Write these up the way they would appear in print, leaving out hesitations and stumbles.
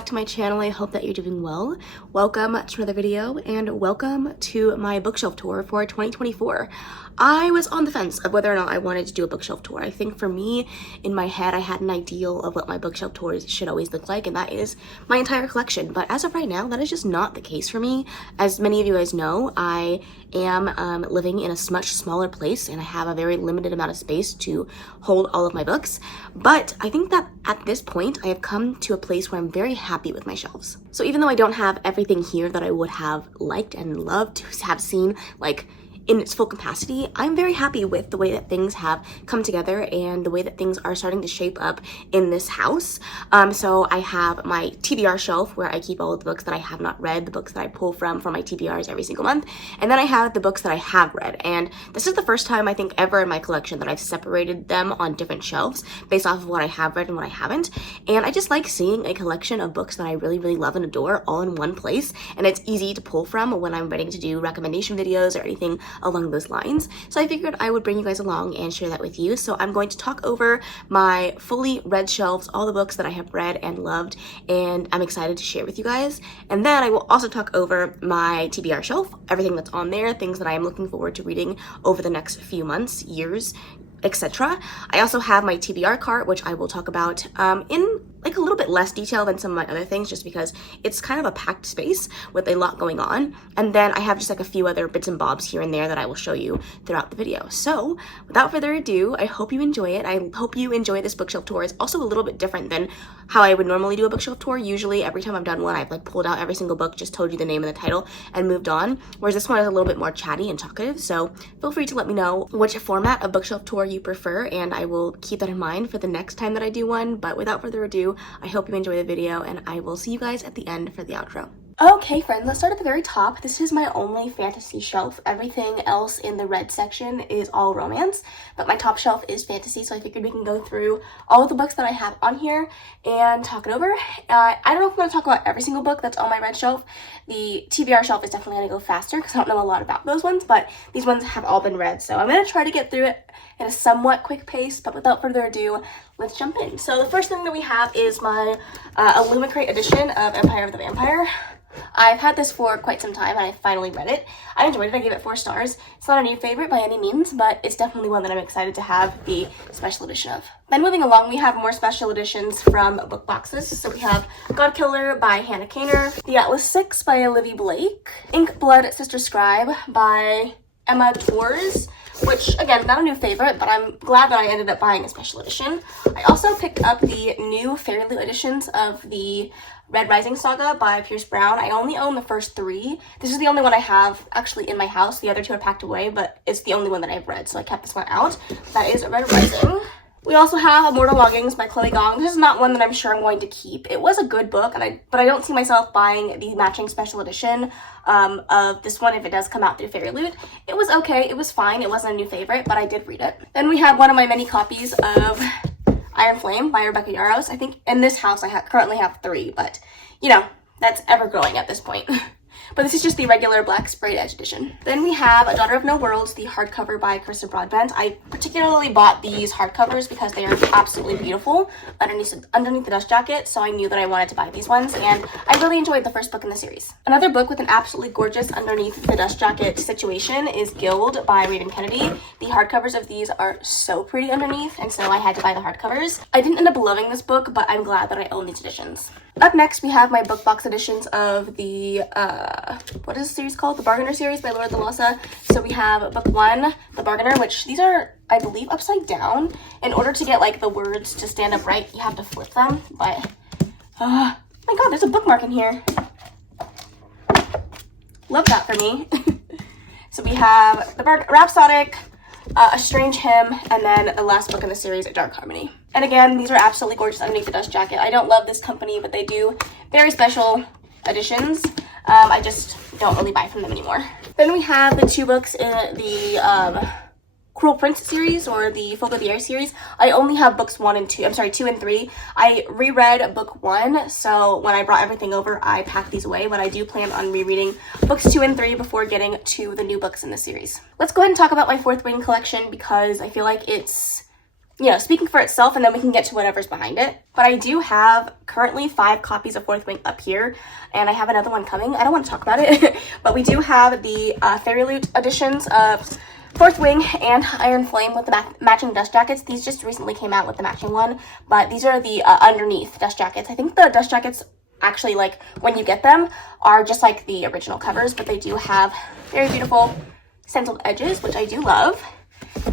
back to my channel. I hope that you're doing well. Welcome to another video and welcome to my bookshelf tour for 2024. I was on the fence of whether or not I wanted to do a bookshelf tour. I think for me, in my head, I had an ideal of what my bookshelf tours should always look like, and that is my entire collection. But as of right now, that is just not the case for me. As many of you guys know, I am living in a much smaller place, and I have a very limited amount of space to hold all of my books. But I think that at this point, I have come to a place where I'm very happy with my shelves. So even though I don't have everything here that I would have liked and loved to have seen, like, in its full capacity, I'm very happy with the way that things have come together and the way that things are starting to shape up in this house. So I have my TBR shelf where I keep all of the books that I have not read, the books that I pull from my TBRs every single month. And then I have the books that I have read. And this is the first time I think ever in my collection that I've separated them on different shelves based off of what I have read and what I haven't. And I just like seeing a collection of books that I really, really love and adore all in one place. And it's easy to pull from when I'm ready to do recommendation videos or anything along those lines. So I figured I would bring you guys along and share that with you. So I'm going to talk over my fully read shelves, all the books that I have read and loved, and I'm excited to share with you guys. And then I will also talk over my TBR shelf, everything that's on there, things that I am looking forward to reading over the next few months, years, etc. I also have my TBR cart, which I will talk about in like a little bit less detail than some of my other things, just because it's kind of a packed space with a lot going on. And then I have just like a few other bits and bobs here and there that I will show you throughout the video. So without further ado, I hope you enjoy it. I hope you enjoy this bookshelf tour. It's also a little bit different than how I would normally do a bookshelf tour. Usually every time I've done one, I've like pulled out every single book, just told you the name and the title and moved on. Whereas this one is a little bit more chatty and talkative. So feel free to let me know which format of bookshelf tour you prefer, and I will keep that in mind for the next time that I do one. But without further ado, I hope you enjoy the video, and I will see you guys at the end for the outro. Okay friends, let's start at the very top. This is my only fantasy shelf. Everything else in the red section is all romance, but my top shelf is fantasy, so I figured we can go through all of the books that I have on here and talk it over. I don't know if I'm going to talk about every single book that's on my red shelf. The TBR shelf is definitely going to go faster because I don't know a lot about those ones, but these ones have all been read, so I'm going to try to get through it in a somewhat quick pace. But without further ado, let's jump in. So the first thing that we have is my Illumicrate edition of Empire of the Vampire. I've had this for quite some time and I finally read it. I enjoyed it. I gave it 4 stars. It's not a new favorite by any means, but it's definitely one that I'm excited to have the special edition of. Then moving along, we have more special editions from book boxes. So we have Godkiller by Hannah Kaner, The Atlas 6 by Olivia Blake, Ink Blood Sister Scribe by Emma Torres, which again, not a new favorite, but I'm glad that I ended up buying a special edition. I also picked up the new Fairy Loot editions of the Red Rising Saga by Pierce Brown. I only own the first 3. This is the only one I have actually in my house. The other 2 are packed away, but it's the only one that I've read, so I kept this one out. That is Red Rising. We also have Immortal Longings by Chloe Gong. This is not one that I'm sure I'm going to keep. It was a good book, but I don't see myself buying the matching special edition of this one if it does come out through Fairy Loot. It was okay. It was fine. It wasn't a new favorite, but I did read it. Then we have one of my many copies of Iron Flame by Rebecca Yarros. I think in this house I currently have 3, but you know, that's ever growing at this point. But this is just the regular black sprayed edge edition. Then we have A Daughter of No Worlds, the hardcover by Krista Broadbent. I particularly bought these hardcovers because they are absolutely beautiful underneath the dust jacket, so I knew that I wanted to buy these ones, and I really enjoyed the first book in the series. Another book with an absolutely gorgeous underneath the dust jacket situation is Guild by Raven Kennedy. The hardcovers of these are so pretty underneath, and so I had to buy the hardcovers. I didn't end up loving this book, but I'm glad that I own these editions. Up next, we have my book box editions of the, what is the series called? The Bargainer series by Laura DeLosa. So we have book 1, The Bargainer, which these are, I believe, upside down. In order to get, like, the words to stand up right, you have to flip them. But, oh my god, there's a bookmark in here. Love that for me. So we have The Rhapsodic, A Strange Hymn, and then the last book in the series, Dark Harmony. And again, these are absolutely gorgeous underneath the dust jacket. I don't love this company, but they do very special editions. I just don't really buy from them anymore. Then we have the 2 books in the Cruel Prince series, or the Folk of the Air series. I only have books 2 and 3. I reread book 1, so when I brought everything over, I packed these away, but I do plan on rereading books 2 and 3 before getting to the new books in the series. Let's go ahead and talk about my Fourth Wing collection because I feel like it's you know, speaking for itself, and then we can get to whatever's behind it. But I do have currently 5 copies of Fourth Wing up here, and I have another one coming. I don't want to talk about it, but we do have the Fairy Loot editions of Fourth Wing and Iron Flame with the matching dust jackets. These just recently came out with the matching one, but these are the underneath dust jackets. I think the dust jackets actually, like, when you get them, are just like the original covers, but they do have very beautiful stenciled edges, which I do love.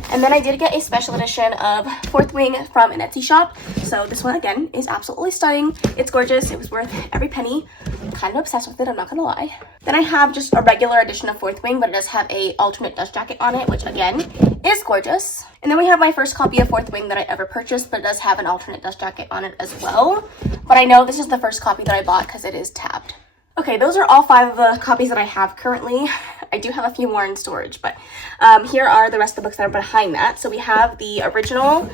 And then I did get a special edition of Fourth Wing from an Etsy shop. So this one, again, is absolutely stunning. It's gorgeous. It was worth every penny. I'm kind of obsessed with it, I'm not gonna lie. Then I have just a regular edition of Fourth Wing, but it does have a alternate dust jacket on it, which again is gorgeous. And then we have my first copy of Fourth Wing that I ever purchased, but it does have an alternate dust jacket on it as well. But I know this is the first copy that I bought because it is tabbed. Okay, those are all 5 of the copies that I have currently. I do have a few more in storage, but here are the rest of the books that are behind that. So we have the original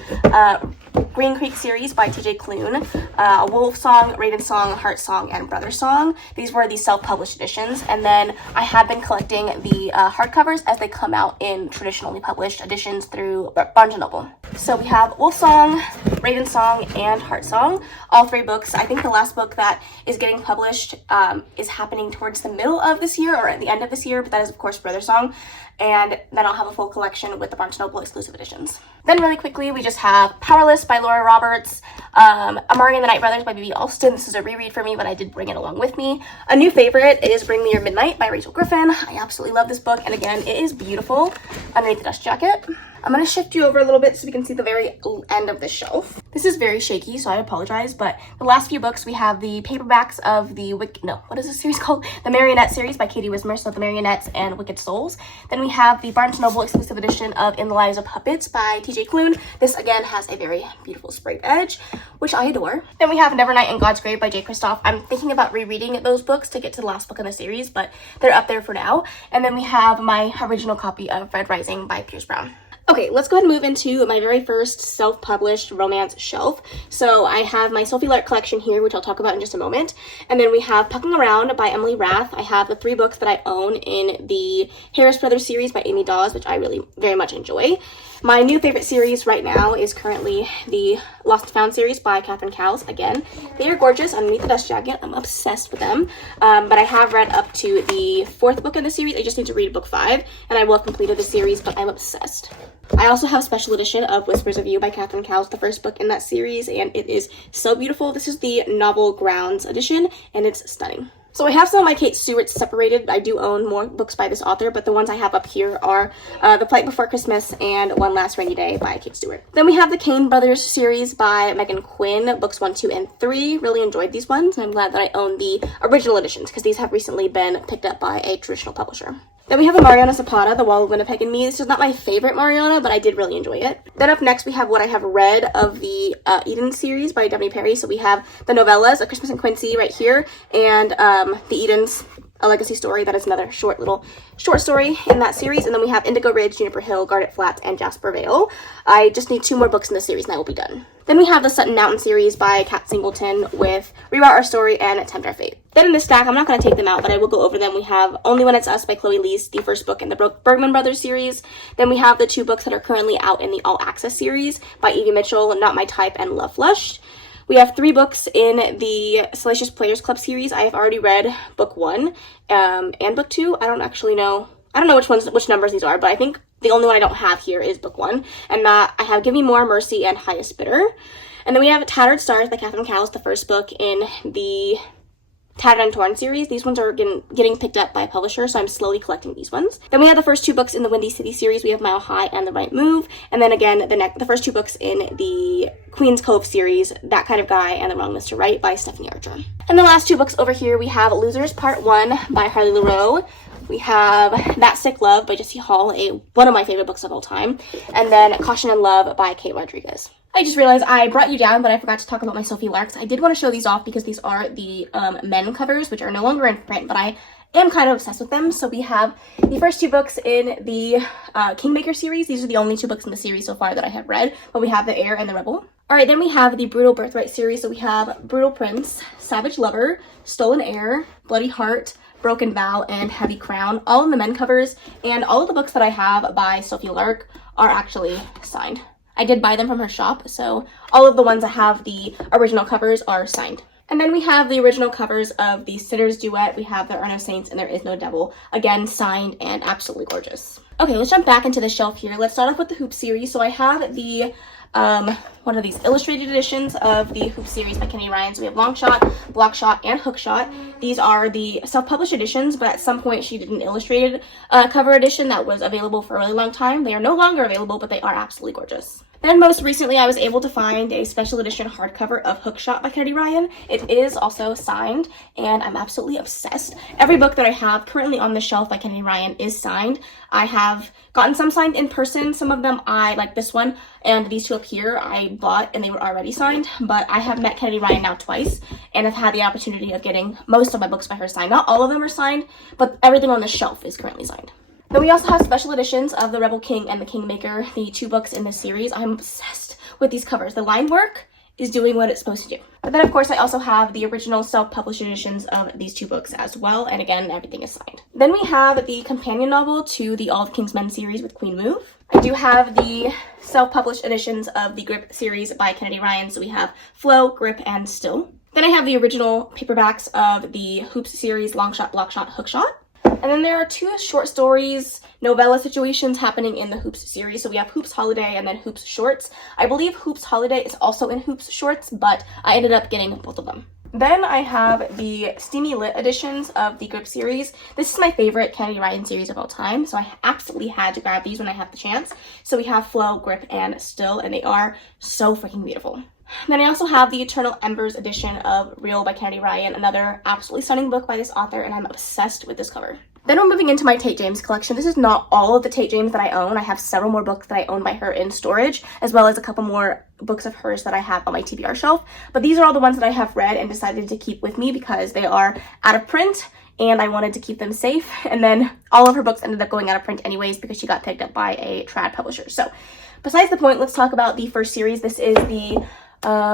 Green Creek series by TJ Klune, Wolf Song, Raven Song, Heart Song, and Brother Song. These were the self-published editions, and then I have been collecting the hardcovers as they come out in traditionally published editions through Barnes & Noble. So we have Wolf Song, Raven Song, and Heart Song. All 3 books. I think the last book that is getting published is happening towards the middle of this year or at the end of this year, but that is of course Brother Song. And then I'll have a full collection with the Barnes & Noble exclusive editions. Then really quickly, we just have Powerless by Laura Roberts, Amari and the Night Brothers by B.B. Alston. This is a reread for me, but I did bring it along with me. A new favorite is Bring Me Your Midnight by Rachel Griffin. I absolutely love this book, and again, it is beautiful underneath the dust jacket. I'm going to shift you over a little bit so we can see the very end of the shelf. This is very shaky, so I apologize, but the last few books, we have the paperbacks of the what is this series called? The Marionette series by Katie Wismer, so The Marionettes and Wicked Souls. Then we have the Barnes & Noble exclusive edition of In the Lives of Puppets by TJ Klune. This, again, has a very beautiful sprayed edge, which I adore. Then we have Nevernight and God's Grave by Jay Kristoff. I'm thinking about rereading those books to get to the last book in the series, but they're up there for now. And then we have my original copy of Red Rising by Pierce Brown. Okay, let's go ahead and move into my very first self-published romance shelf. So I have my Sophie Lark collection here, which I'll talk about in just a moment. And then we have Pucking Around by Emily Rath. I have the 3 books that I own in the Harris Brothers series by Amy Dawes, which I really very much enjoy. My new favorite series right now is currently the Lost and Found series by Catherine Cowles. Again, they are gorgeous underneath the dust jacket. I'm obsessed with them. But I have read up to the 4th book in the series. I just need to read book 5, and I will have completed the series, but I'm obsessed. I also have a special edition of Whispers of You by Catherine Cowles, the first book in that series, and it is so beautiful. This is the Novel Grounds edition, and it's stunning. So I have some of my Kate Stewarts separated. I do own more books by this author, but the ones I have up here are The Flight Before Christmas and One Last Rainy Day by Kate Stewart. Then we have the Kane Brothers series by Megan Quinn, books 1, 2, and 3. Really enjoyed these ones, and I'm glad that I own the original editions because these have recently been picked up by a traditional publisher. Then we have the Mariana Zapata, The Wall of Winnipeg and Me. This is not my favorite Mariana, but I did really enjoy it. Then up next, we have what I have read of the Eden series by Debbie Perry. So we have the novellas, A Christmas in Quincy right here, and the Edens, A Legacy Story. That is another short story in that series. And then we have Indigo Ridge, Juniper Hill, Garnet Flats, and Jasper Vale. I just need 2 more books in the series and I will be done. Then we have the Sutton Mountain series by Kat Singleton with Rewrite Our Story and Tempt Our Fate. Then in this stack, I'm not going to take them out, but I will go over them. We have Only When It's Us by Chloe Leese, the first book in the Bergman Brothers series. Then we have the 2 books that are currently out in the All Access series by Evie Mitchell, Not My Type, and Love Flushed. We have 3 books in the Salacious Players Club series. I have already read book 1 and book 2. I don't know which numbers these are, but I think the only one I don't have here is book 1. And that I have Give Me More, Mercy, and Highest Bidder. And then we have Tattered Stars by Catherine Cowles, the first book in the Tattered and Torn series. These ones are getting picked up by a publisher, so I'm slowly collecting these ones. Then we have the first 2 books in the Windy City series. We have Mile High and The Right Move. And then again, the first 2 books in the Queen's Cove series, That Kind of Guy and The Wrong Mr. Right by Stephanie Archer. And the last 2 books over here, we have Losers Part 1 by Harley LaRoe. We have That Sick Love by Jessie Hall, one of my favorite books of all time. And then Caution and Love by Kate Rodriguez. I just realized I brought you down, but I forgot to talk about my Sophie Larks. I did want to show these off because these are the men covers, which are no longer in print, but I am kind of obsessed with them. So we have the first 2 books in the Kingmaker series. These are the only 2 books in the series so far that I have read, but we have The Heir and The Rebel. All right, then we have the Brutal Birthright series. So we have Brutal Prince, Savage Lover, Stolen Heir, Bloody Heart, Broken Vow, and Heavy Crown, all in the men covers. And all of the books that I have by Sophie Lark are actually signed. I did buy them from her shop, so all of the ones that have the original covers are signed. And then we have the original covers of the Sitters Duet. We have There Are No Saints and There Is No Devil. Again, signed and absolutely gorgeous. Okay, let's jump back into the shelf here. Let's start off with the Hoop series. So I have the, what are these? Illustrated editions of the Hoop series by Kennedy Ryan. So we have Long Shot, Block Shot, and Hook Shot. These are the self-published editions, but at some point she did an illustrated cover edition that was available for a really long time. They are no longer available, but they are absolutely gorgeous. Then most recently, I was able to find a special edition hardcover of Hook Shot by Kennedy Ryan. It is also signed, and I'm absolutely obsessed. Every book that I have currently on the shelf by Kennedy Ryan is signed. I have gotten some signed in person. Some of them like this one, and these two up here I bought and they were already signed, but I have met Kennedy Ryan now twice, and I've had the opportunity of getting most of my books by her signed. Not all of them are signed, but everything on the shelf is currently signed. Then we also have special editions of The Rebel King and The Kingmaker, the 2 books in this series. I'm obsessed with these covers. The line work is doing what it's supposed to do. But then, of course, I also have the original self-published editions of these 2 books as well, and again, everything is signed. Then we have the companion novel to the All the King's Men series with Queen Move. I do have the self-published editions of the Grip series by Kennedy Ryan, so we have Flow, Grip, and Still. Then I have the original paperbacks of the Hoops series, Long Shot, Block Shot, Hook Shot. And then there are 2 short stories, novella situations happening in the Hoops series. So we have Hoops Holiday and then Hoops Shorts. I believe Hoops Holiday is also in Hoops Shorts, but I ended up getting both of them. Then I have the Steamy Lit editions of the Grip series. This is my favorite Kennedy Ryan series of all time, so I absolutely had to grab these when I had the chance. So we have Flow, Grip, and Still, and they are so freaking beautiful. Then I also have the Eternal Embers edition of Real by Kennedy Ryan, another absolutely stunning book by this author, and I'm obsessed with this cover. Then we're moving into my Tate James collection. This is not all of the Tate James that I own. I have several more books that I own by her in storage, as well as a couple more books of hers that I have on my TBR shelf. But these are all the ones that I have read and decided to keep with me because they are out of print and I wanted to keep them safe. And then all of her books ended up going out of print anyways because she got picked up by a trad publisher. So besides the point, let's talk about the first series. This is the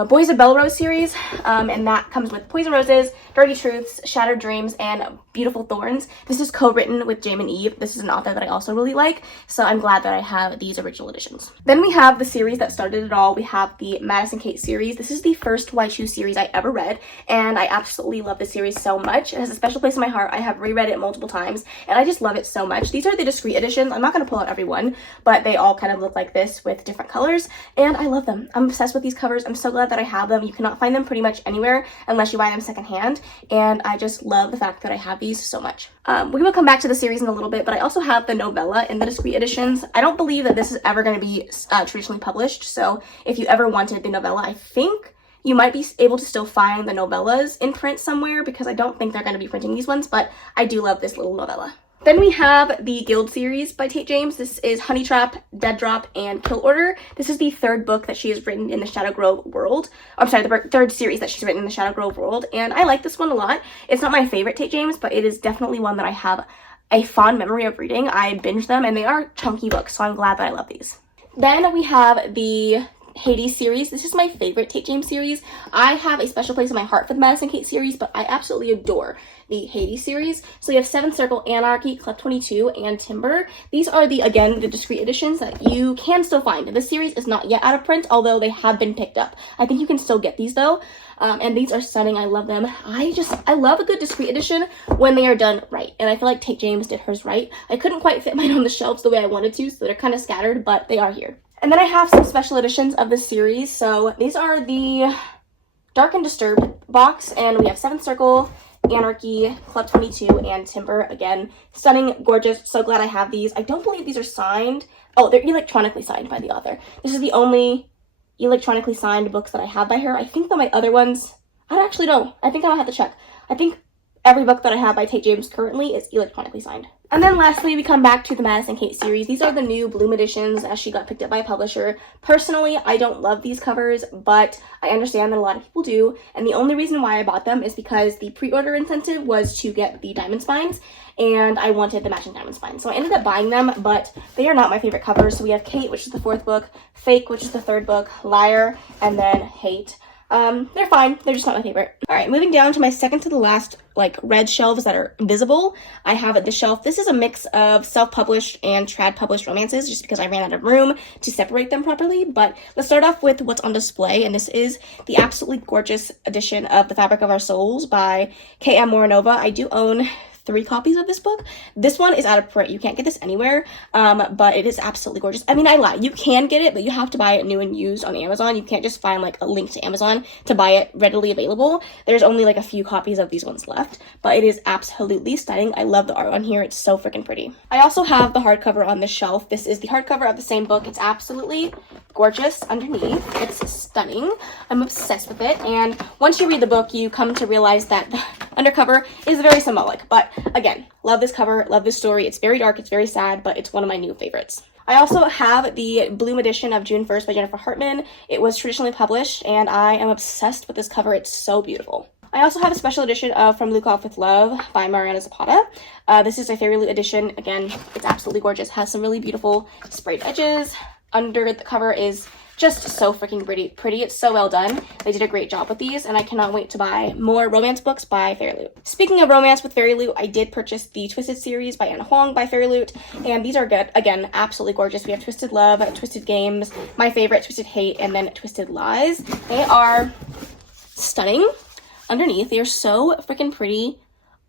Boys of Belrose series, and that comes with Poison Roses, Dirty Truths, Shattered Dreams, and Beautiful Thorns. This is co-written with Jamin Eve. This is an author that I also really like, so I'm glad that I have these original editions. Then we have the series that started it all. We have the Madison Kate series. This is the first Why Choose series I ever read, and I absolutely love this series so much. It has a special place in my heart. I have reread it multiple times, and I just love it so much. These are the discreet editions. I'm not going to pull out every one, but they all kind of look like this with different colors, and I love them. I'm obsessed with these covers. I'm so glad that I have them. You cannot find them pretty much anywhere unless you buy them secondhand, and I just love the fact that I have these so much. We will come back to the series in a little bit, but I also have the novella in the discreet editions. I don't believe that this is ever going to be traditionally published, so if you ever wanted the novella, I think you might be able to still find the novellas in print somewhere because I don't think they're going to be printing these ones, but I do love this little novella. Then we have the Guild series by Tate James. This is Honey Trap, Dead Drop, and Kill Order. This is the 3rd book that she has written in the Shadow Grove world. I'm sorry, the 3rd series that she's written in the Shadow Grove world, and I like this one a lot. It's not my favorite Tate James, but it is definitely one that I have a fond memory of reading. I binged them, and they are chunky books, so I'm glad that I love these. Then we have the Hades series. This is my favorite Tate James series. I have a special place in my heart for the Madison Kate series, but I absolutely adore the Hades series. So we have 7th Circle, Anarchy, Club 22, and Timber. These are the discreet editions that you can still find. This series is not yet out of print, although they have been picked up. I think you can still get these though. And these are stunning. I love them. I love a good discreet edition when they are done right. And I feel like Tate James did hers right. I couldn't quite fit mine on the shelves the way I wanted to, so they're kind of scattered, but they are here. And then I have some special editions of this series. So these are the Dark and Disturbed box, and we have 7th Circle, Anarchy, Club 22, and Timber. Again, stunning, gorgeous. So glad I have these. I don't believe these are signed. Oh, they're electronically signed by the author. This is the only electronically signed books that I have by her. I think that my other ones, I don't actually know. I think I'll have to check. I think every book that I have by Tate James currently is electronically signed. And then lastly, we come back to the Madison Kate series. These are the new Bloom editions as she got picked up by a publisher. Personally, I don't love these covers, but I understand that a lot of people do. And the only reason why I bought them is because the pre-order incentive was to get the diamond spines, and I wanted the matching diamond spines. So I ended up buying them, but they are not my favorite covers. So we have Kate, which is the 4th book, Fake, which is the 3rd book, Liar, and then Hate. They're fine. They're just not my favorite. All right, moving down to my second to the last like red shelves that are visible. I have this shelf. This is a mix of self-published and trad-published romances just because I ran out of room to separate them properly. But let's start off with what's on display. And this is the absolutely gorgeous edition of The Fabric of Our Souls by K.M. Moranova. I do own 3 copies of this book. This one is out of print. You can't get this anywhere, but it is absolutely gorgeous. I mean, I lie. You can get it, but you have to buy it new and used on Amazon. You can't just find like a link to Amazon to buy it readily available. There's only like a few copies of these ones left, but it is absolutely stunning. I love the art on here. It's so freaking pretty. I also have the hardcover on this shelf. This is the hardcover of the same book. It's absolutely gorgeous underneath. It's stunning. I'm obsessed with it. And once you read the book, you come to realize that the undercover is very symbolic, but again, love this cover, love this story. It's very dark, it's very sad, but it's one of my new favorites. I also have the Bloom edition of June 1st by Jennifer Hartman. It was traditionally published, and I am obsessed with this cover. It's so beautiful. I also have a special edition of From Luke Off with Love by Mariana Zapata. This is a Fairy Loot edition. Again, it's absolutely gorgeous. Has some really beautiful sprayed edges. Under the cover is just so freaking pretty. It's so well done. They did a great job with these, and I cannot wait to buy more romance books by Fairy Loot. Speaking of romance with Fairy Loot, I did purchase the Twisted series by Anna Huang by Fairy Loot, and these are good. Again, absolutely gorgeous. We have Twisted Love, Twisted Games, my favorite, Twisted Hate, and then Twisted Lies. They are stunning underneath. They are so freaking pretty.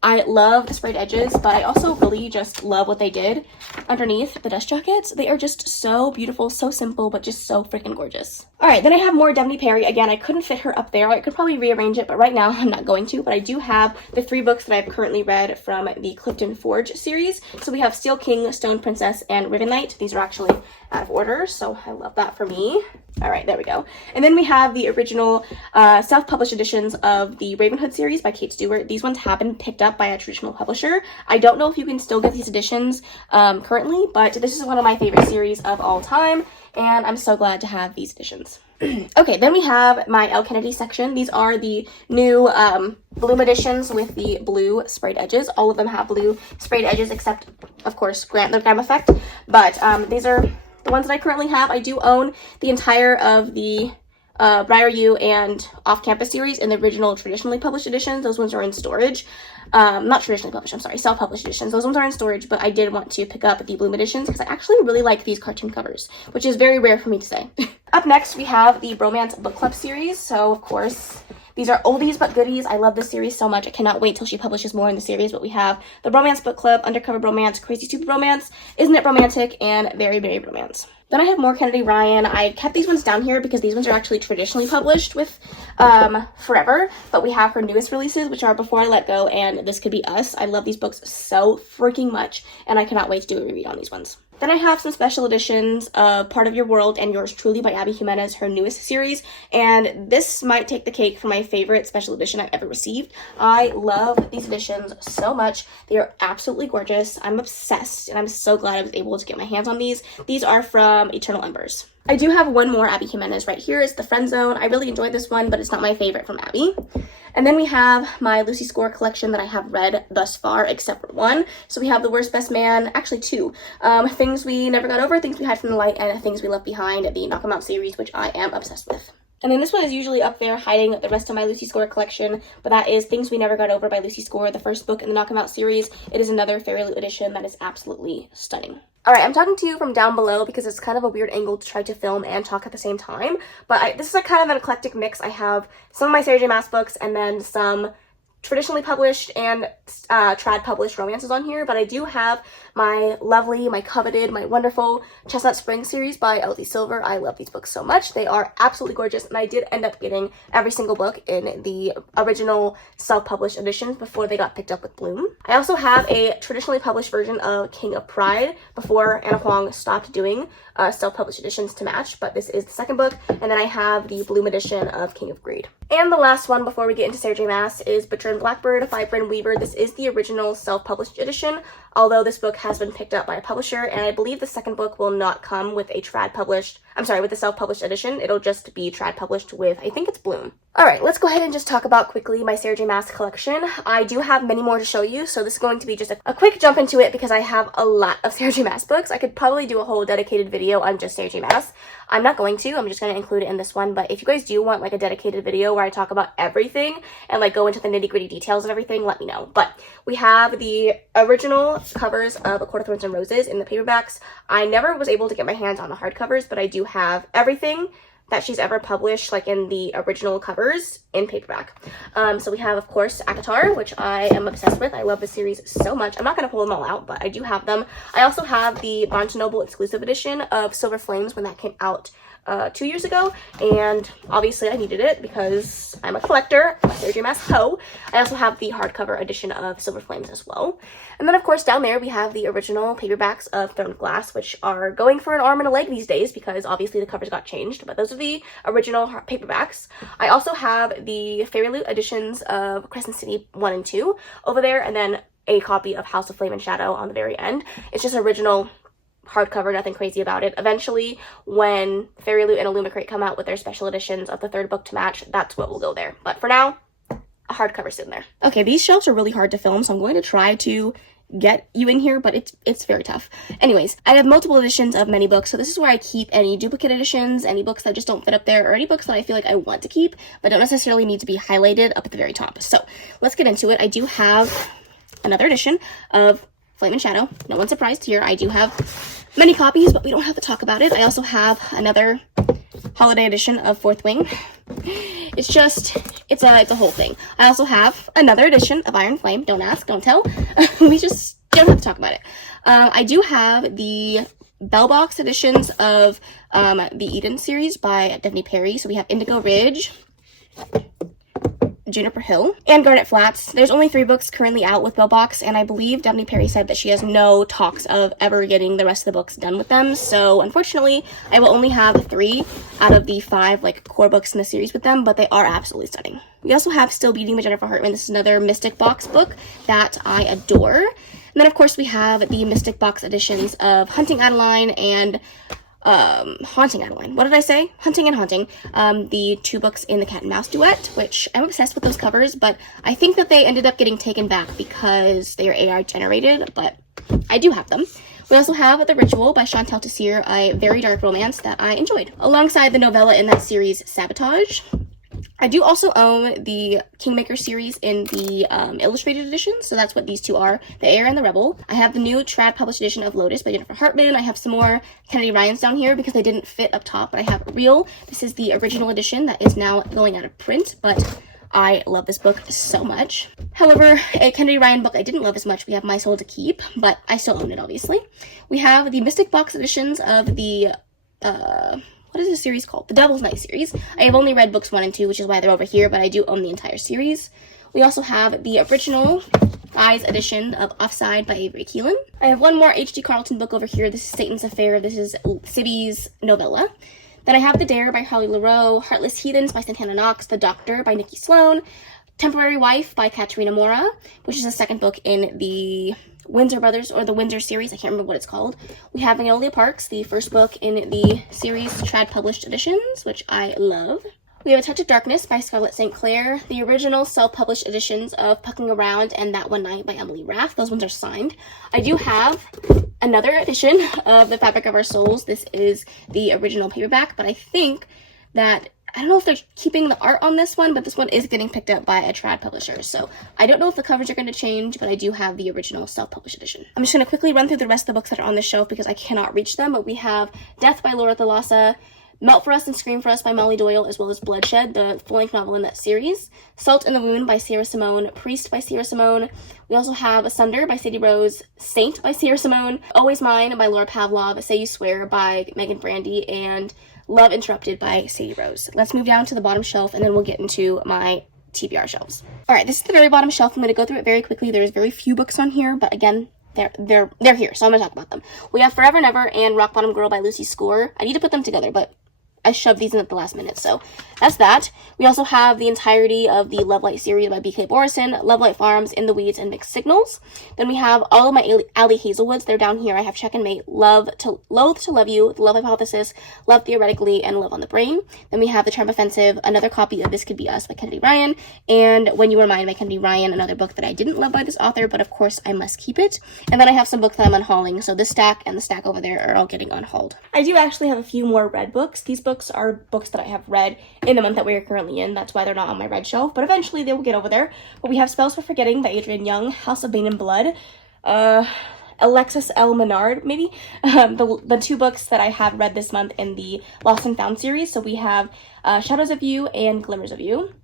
I love the sprayed edges, but I also really just love what they did underneath the dust jackets. They are just so beautiful, so simple, but just so freaking gorgeous. All right, then I have more Devney Perry. Again, I couldn't fit her up there. I could probably rearrange it, but right now I'm not going to. But I do have the 3 books that I've currently read from the Clifton Forge series. So we have Steel King, Stone Princess, and Riven Knight. These are actually out of order, so I love that for me. All right, there we go. And then we have the original self-published editions of the Ravenhood series by Kate Stewart. These ones have been picked up by a traditional publisher. I don't know if you can still get these editions currently, but this is one of my favorite series of all time, and I'm so glad to have these editions. Okay, then we have my Elle Kennedy section. These are the new Bloom editions with the blue sprayed edges. All of them have blue sprayed edges except, of course, Grant the Graham Effect, but these are the ones that I currently have. I do own the entire of the Briar U and Off Campus series in the original traditionally published editions. Those ones are in storage. Not traditionally published, I'm sorry, self-published editions. Those ones are in storage, but I did want to pick up the Bloom editions because I actually really like these cartoon covers, which is very rare for me to say. Up next, we have the Bromance Book Club series. So, of course, these are oldies but goodies. I love this series so much. I cannot wait till she publishes more in the series, but we have the Bromance Book Club, Undercover Bromance, Crazy Stupid Romance, Isn't It Romantic, and Very, Very Romance. Then I have more Kennedy Ryan. I kept these ones down here because these ones are actually traditionally published with forever, but we have her newest releases, which are Before I Let Go and This Could Be Us. I love these books so freaking much, and I cannot wait to do a reread on these ones. Then I have some special editions of Part of Your World and Yours Truly by Abby Jimenez, her newest series, and this might take the cake for my favorite special edition I've ever received. I love these editions so much. They are absolutely gorgeous. I'm obsessed, and I'm so glad I was able to get my hands on these. These are from Eternal Embers. I do have one more Abby Jimenez right here. It's The Friend Zone. I really enjoyed this one, but it's not my favorite from Abby. And then we have my Lucy Score collection that I have read thus far, except for one. So we have The Worst Best Man, actually 2. Things We Never Got Over, Things We Hide from the Light, and Things We Left Behind, the Knock 'Em Out series, which I am obsessed with. And then this one is usually up there hiding the rest of my Lucy Score collection, but that is Things We Never Got Over by Lucy Score, the first book in the Knock 'Em Out series. It is another Fairy Loot edition that is absolutely stunning. All right, I'm talking to you from down below because it's kind of a weird angle to try to film and talk at the same time, but this is a kind of an eclectic mix. I have some of my Sarah J Maas books and then some traditionally published and trad published romances on here, but I do have my lovely, my coveted, my wonderful Chestnut Spring series by L.D. Silver. I love these books so much. They are absolutely gorgeous, and I did end up getting every single book in the original self-published editions before they got picked up with Bloom. I also have a traditionally published version of King of Pride before Anna Huang stopped doing self-published editions to match, but this is the second book, and then I have the Bloom edition of King of Greed. And the last one before we get into Sarah J Maas is Butcher and Blackbird by Bryn Weaver. This is the original self-published edition although this book has been picked up by a publisher, and I believe the second book will not come with a with a self-published edition. It'll just be trad published with, I think it's Bloom. Alright, let's go ahead and just talk about quickly my Sarah J. Maas collection. I do have many more to show you, so this is going to be just a quick jump into it because I have a lot of Sarah J. Maas books. I could probably do a whole dedicated video on just Sarah J. Maas. I'm not going to, I'm just going to include it in this one, but if you guys do want like a dedicated video where I talk about everything and like go into the nitty-gritty details of everything, let me know. But we have the original covers of A Court of Thorns and Roses in the paperbacks. I never was able to get my hands on the hardcovers, but I do have everything that she's ever published, like in the original covers in paperback. So we have, of course, ACOTAR, which I am obsessed with. I love the series so much. I'm not going to pull them all out, but I do have them. I also have the Barnes & Noble exclusive edition of Silver Flames when that came out 2 years ago, and obviously I needed it because I'm a collector, I'm a Sarah J. Maas hoe. I also have the hardcover edition of Silver Flames as well. And then of course down there we have the original paperbacks of Throne of Glass, which are going for an arm and a leg these days because obviously the covers got changed, but those are the original paperbacks. I also have the Fairy Loot editions of Crescent City 1 and 2 over there, and then a copy of House of Flame and Shadow on the very end. It's just original hardcover, nothing crazy about it. Eventually, when Fairy Loot and Illumicrate come out with their special editions of the third book to match, that's what will go there. But for now, a hardcover sitting there. Okay, these shelves are really hard to film, so I'm going to try to get you in here, but it's very tough. Anyways, I have multiple editions of many books, so this is where I keep any duplicate editions, any books that just don't fit up there, or any books that I feel like I want to keep, but don't necessarily need to be highlighted up at the very top. So let's get into it. I do have another edition of Flame and Shadow. No one's surprised here. I do have many copies, but we don't have to talk about it. I also have another holiday edition of Fourth Wing. It's a whole thing. I also have another edition of Iron Flame. Don't ask, don't tell. We just don't have to talk about it. I do have the Bell Box editions of the Eden series by Devney Perry. So we have Indigo Ridge, Juniper Hill, and Garnet Flats. There's only 3 books currently out with Bell Box, and I believe Devney Perry said that she has no talks of ever getting the rest of the books done with them, so unfortunately I will only have 3 out of the 5 like core books in the series with them, but they are absolutely stunning. We also have Still Beating by Jennifer Hartman. This is another Mystic Box book that I adore. And then of course we have the Mystic Box editions of Hunting Adeline and Haunting Adeline. What did I say? Hunting and Haunting. The 2 books in the Cat and Mouse duet, which I'm obsessed with those covers, but I think that they ended up getting taken back because they are AI generated, but I do have them. We also have The Ritual by Chantal Tessier, a very dark romance that I enjoyed, alongside the novella in that series, Sabotage. I do also own the Kingmaker series in the illustrated edition, so that's what these 2 are, The Heir and the Rebel. I have the new trad published edition of Lotus by Jennifer Hartman. I have some more Kennedy Ryans down here because they didn't fit up top, but I have Real. This is the original edition that is now going out of print, but I love this book so much. However, a Kennedy Ryan book I didn't love as much, we have My Soul to Keep, but I still own it, obviously. We have the Mystic Box editions of the, what is this series called? The Devil's Night series. I have only read books 1 and 2, which is why they're over here, but I do own the entire series. We also have the original Eyes edition of Offside by Avery Keelan. I have one more H.D. Carlton book over here. This is Satan's Affair. This is Sibby's novella. Then I have The Dare by Holly LaRoe, Heartless Heathens by Santana Knox, The Doctor by Nikki Sloan, Temporary Wife by Katerina Mora, which is the second book in the Windsor Brothers, or the Windsor series, I can't remember what it's called. We have Magnolia Parks, the first book in the series trad published editions, which I love. We have A Touch of Darkness by Scarlett St. Clair, the original self-published editions of Pucking Around and That One Night by Emily Raff. Those ones are signed. I do have another edition of The Fabric of Our Souls. This is the original paperback, but I think that I don't know if they're keeping the art on this one, but this one is getting picked up by a trad publisher. So I don't know if the covers are going to change, but I do have the original self-published edition. I'm just going to quickly run through the rest of the books that are on this shelf because I cannot reach them, but we have Death by Laura Thalassa, Melt for Us and Scream for Us by Molly Doyle, as well as Bloodshed, the full-length novel in that series. Salt in the Wound by Sierra Simone, Priest by Sierra Simone. We also have Asunder by Sadie Rose, Saint by Sierra Simone, Always Mine by Laura Pavlov, Say You Swear by Megan Brandy, and Love Interrupted by Sadie Rose. Let's move down to the bottom shelf and then we'll get into my TBR shelves. Alright, this is the very bottom shelf. I'm going to go through it very quickly. There's very few books on here, but again, they're here, so I'm going to talk about them. We have Forever and Ever and Rock Bottom Girl by Lucy Score. I need to put them together, but I shoved these in at the last minute, so that's that. We also have the entirety of the Love Light series by B.K. Borison, Love Light Farms, In the Weeds, and Mixed Signals. Then we have all of my Allie Hazelwoods. They're down here. I have Check and Mate, Loathe to Love You, The Love Hypothesis, Love Theoretically, and Love on the Brain. Then we have The Charm Offensive, another copy of This Could Be Us by Kennedy Ryan, and When You Were Mine by Kennedy Ryan, another book that I didn't love by this author, but of course I must keep it. And then I have some books that I'm unhauling, so this stack and the stack over there are all getting unhauled. I do actually have a few more read books. These books are books that I have read in the month that we are currently in. That's why they're not on my read shelf, but eventually they will get over there. But we have Spells for Forgetting by Adrienne Young, House of Bane and Blood, Alexis L. Menard, maybe, the two books that I have read this month in the Lost and Found series. So we have Shadows of You and Glimmers of You.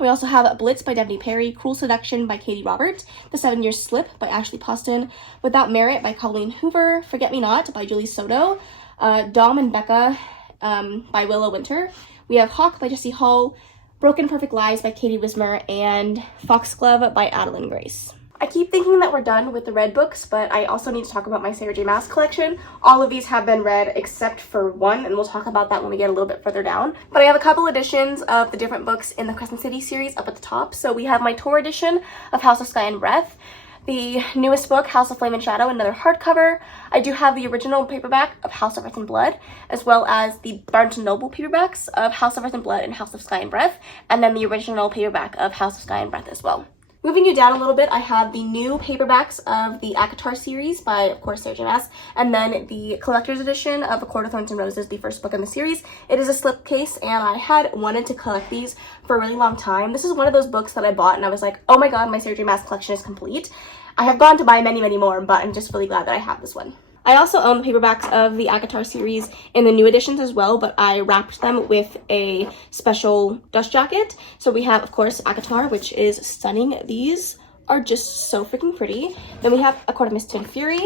We also have Blitz by Devney Perry, Cruel Seduction by Katie Robert, The 7 Year Slip by Ashley Poston, Without Merit by Colleen Hoover, Forget Me Not by Julie Soto, Dom and Becca by Willow Winter. We have Hawk by Jessie Hall, Broken Perfect Lies by Katie Wismer, and Foxglove by Adeline Grace. I keep thinking that we're done with the read books, but I also need to talk about my Sarah J. Maas collection. All of these have been read except for one, and we'll talk about that when we get a little bit further down. But I have a couple editions of the different books in the Crescent City series up at the top. So we have my tour edition of House of Sky and Breath, the newest book, House of Flame and Shadow, another hardcover. I do have the original paperback of House of Earth and Blood, as well as the Barnes & Noble paperbacks of House of Earth and Blood and House of Sky and Breath, and then the original paperback of House of Sky and Breath as well. Moving you down a little bit, I have the new paperbacks of the ACOTAR series by, of course, Sarah J. Maas, and then the collector's edition of A Court of Thorns and Roses, the first book in the series. It is a slipcase, and I had wanted to collect these for a really long time. This is one of those books that I bought, and I was like, oh my god, my Sarah J. Maas collection is complete. I have gone to buy many, many more, but I'm just really glad that I have this one. I also own the paperbacks of the ACOTAR series in the new editions as well, but I wrapped them with a special dust jacket. So we have, of course, ACOTAR, which is stunning. These are just so freaking pretty. Then we have A Court of Mist and Fury,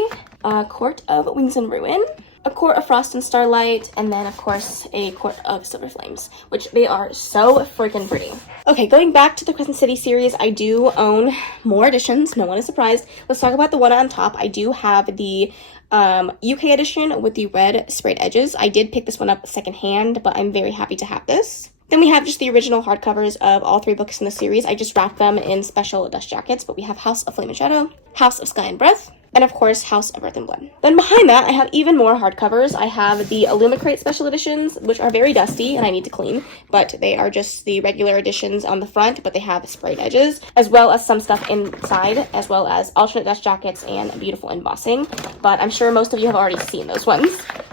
A Court of Wings and Ruin, A Court of Frost and Starlight, and then, of course, A Court of Silver Flames, which they are so freaking pretty. Okay, going back to the Crescent City series, I do own more editions. No one is surprised. Let's talk about the one on top. I do have the UK edition with the red sprayed edges. I did pick this one up secondhand, but I'm very happy to have this. Then we have just the original hardcovers of all 3 books in the series. I just wrapped them in special dust jackets, but we have House of Flame and Shadow, House of Sky and Breath, and of course, House of Earth and Blood. Then behind that, I have even more hardcovers. I have the Illumicrate special editions, which are very dusty and I need to clean, but they are just the regular editions on the front, but they have sprayed edges, as well as some stuff inside, as well as alternate dust jackets and beautiful embossing, but I'm sure most of you have already seen those ones.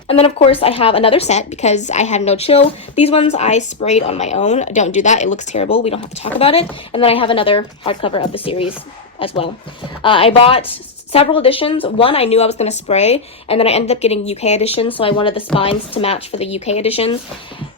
And then, of course, I have another set because I had no chill. These ones I sprayed on my own. Don't do that. It looks terrible. We don't have to talk about it. And then I have another hardcover of the series as well. I bought several editions. One I knew I was going to spray, and then I ended up getting UK editions, so I wanted the spines to match for the UK editions.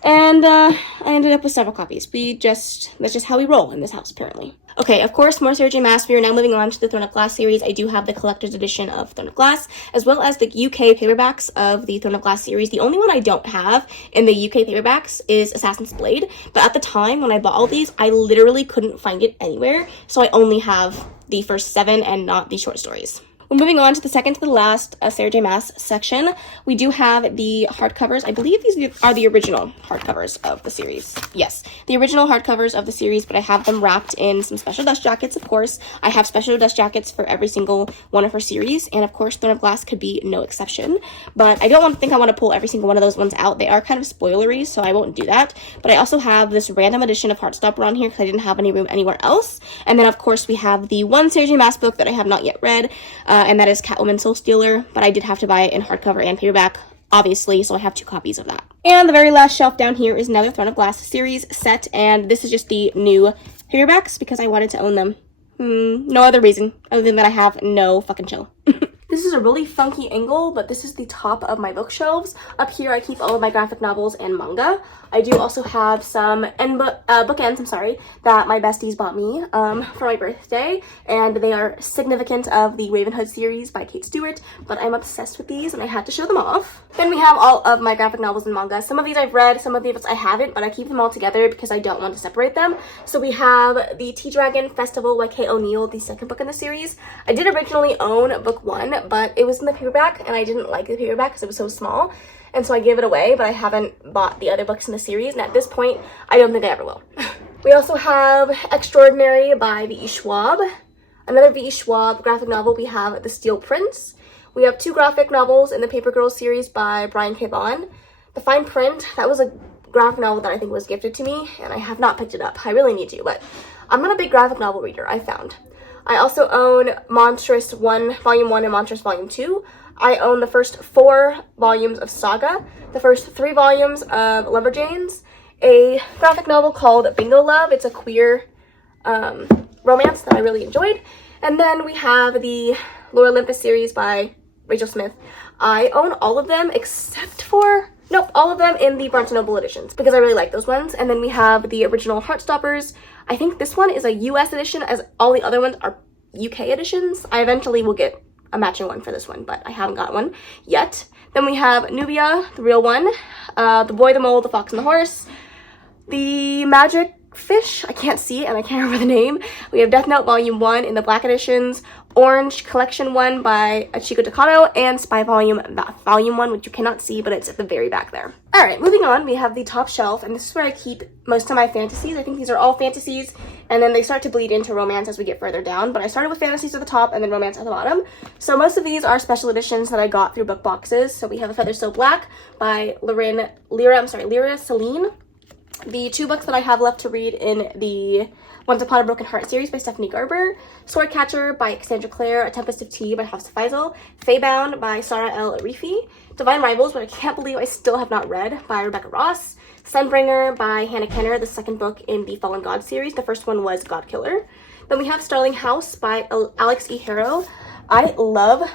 And I ended up with several copies. That's just how we roll in this house, apparently. Okay, of course, more Sarah J. Maas. We are now moving on to the Throne of Glass series. I do have the collector's edition of Throne of Glass, as well as the UK paperbacks of the Throne of Glass series. The only one I don't have in the UK paperbacks is Assassin's Blade, but at the time when I bought all these, I literally couldn't find it anywhere, so I only have the first 7 and not the short stories. We're moving on to the second to the last Sarah J. Maas section. We do have the hardcovers. I believe these are the original hardcovers of the series. Yes, the original hardcovers of the series, but I have them wrapped in some special dust jackets, of course. I have special dust jackets for every single one of her series, and of course, Throne of Glass could be no exception. But I don't think I want to pull every single one of those ones out. They are kind of spoilery, so I won't do that. But I also have this random edition of Heartstopper on here because I didn't have any room anywhere else. And then, of course, we have the one Sarah J. Maas book that I have not yet read, and that is Catwoman Soul Stealer, but I did have to buy it in hardcover and paperback, obviously, so I have 2 copies of that. And the very last shelf down here is another Throne of Glass series set, and this is just the new paperbacks because I wanted to own them. No other reason other than that I have no fucking chill. This is a really funky angle, but this is the top of my bookshelves. Up here, I keep all of my graphic novels and manga. I do also have some bookends, that my besties bought me for my birthday, and they are significant of the Ravenhood series by Kate Stewart, but I'm obsessed with these, and I had to show them off. Then we have all of my graphic novels and manga. Some of these I've read, some of these I haven't, but I keep them all together because I don't want to separate them. So we have the Tea Dragon Festival by Kay O'Neill, the second book in the series. I did originally own book 1, but it was in the paperback and I didn't like the paperback because it was so small. And so I gave it away, but I haven't bought the other books in the series. And at this point, I don't think I ever will. We also have Extraordinary by V.E. Schwab. Another V.E. Schwab graphic novel. We have The Steel Prince. We have 2 graphic novels in the Paper Girls series by Brian K. Vaughan. The Fine Print, that was a graphic novel that I think was gifted to me, and I have not picked it up. I really need to, but I'm not a big graphic novel reader, I found. I also own Monstrous Volume 1 and Monstrous Volume 2. I own the first 4 volumes of Saga, the first 3 volumes of Lumberjanes, a graphic novel called Bingo Love. It's a queer romance that I really enjoyed. And then we have the Lore Olympus series by Rachel Smith. I own all of them except for, nope, all of them in the Barnes & Noble editions because I really like those ones. And then we have the original Heartstoppers. I think this one is a US edition as all the other ones are UK editions. I eventually will get a matching one for this one, but I haven't got one yet. Then we have Nubia, the real one, The Boy, the Mole, the Fox, and the Horse, The Magic Fish, I can't see it and I can't remember the name. We have Death Note Volume 1 in the black editions, Orange Collection 1 by Achiko Takato, and Spy Volume 1, which you cannot see, but it's at the very back there. Alright, moving on, we have the top shelf, and this is where I keep most of my fantasies. I think these are all fantasies, and then they start to bleed into romance as we get further down, but I started with fantasies at the top and then romance at the bottom. So most of these are special editions that I got through book boxes. So we have A Feather So Black by Lyra Celine. The 2 books that I have left to read in the Once Upon a Broken Heart series by Stephanie Garber, Swordcatcher by Cassandra Clare, A Tempest of Tea by Hafsa Faisal, Feybound by Sarah L. Arifi, Divine Rivals, which I can't believe I still have not read, by Rebecca Ross, Sunbringer by Hannah Kenner, the 2nd book in the Fallen God series. The first one was God Killer. Then we have Starling House by Alex E. Harrow. I love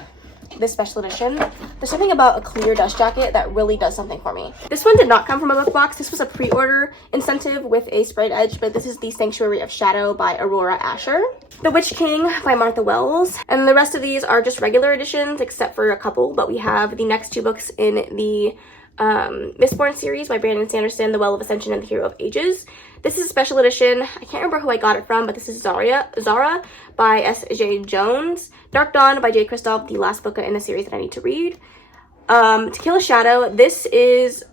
this special edition. There's something about a clear dust jacket that really does something for me. This one did not come from a book box. This was a pre-order incentive with a sprayed edge, but this is the Sanctuary of Shadow by Aurora Asher, The Witch King by Martha Wells, and the rest of these are just regular editions except for a couple, but we have the next 2 books in the Mistborn series by Brandon Sanderson, The Well of Ascension and the Hero of Ages. This is a special edition. I can't remember who I got it from, but this is Zara by S.J. Jones. Dark Dawn by J. Kristoff, the last book in the series that I need to read. To Kill a Shadow, this is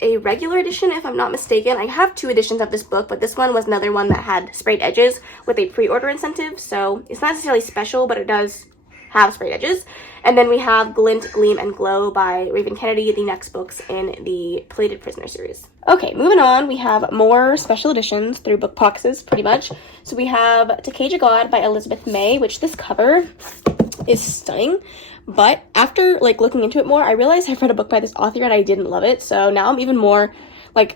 a regular edition if I'm not mistaken. I have 2 editions of this book, but this one was another one that had sprayed edges with a pre-order incentive, so it's not necessarily special, but it does have sprayed edges. And then we have Glint, Gleam, and Glow by Raven Kennedy, the next books in the Plated Prisoner series. Okay, moving on, we have more special editions through book boxes, pretty much. So we have To Cage a God by Elizabeth May, which this cover is stunning. But after looking into it more, I realized I've read a book by this author and I didn't love it. So now I'm even more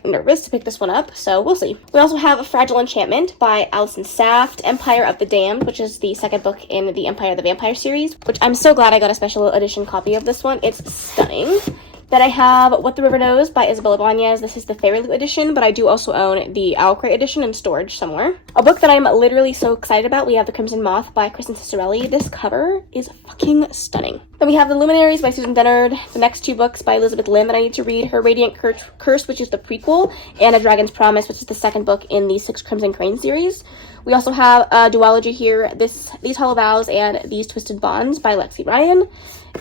nervous to pick this one up, so we'll see. We also have A Fragile Enchantment by Alison Saft, Empire of the Damned, which is the 2nd book in the Empire of the Vampire series, which I'm so glad I got a special edition copy of this one. It's stunning. Then I have What the River Knows by Isabella Ibanez. This is the Fairy edition, but I do also own the Owl Crate edition in storage somewhere. A book that I'm literally so excited about, we have The Crimson Moth by Kristen Cicerelli. This cover is fucking stunning. Then we have The Luminaries by Susan Dennard, the next 2 books by Elizabeth Lim that I need to read, Her Radiant Curse, which is the prequel, and A Dragon's Promise, which is the 2nd book in the 6 Crimson Crane series. We also have a duology here, These Hollow Vows and These Twisted Bonds by Lexi Ryan.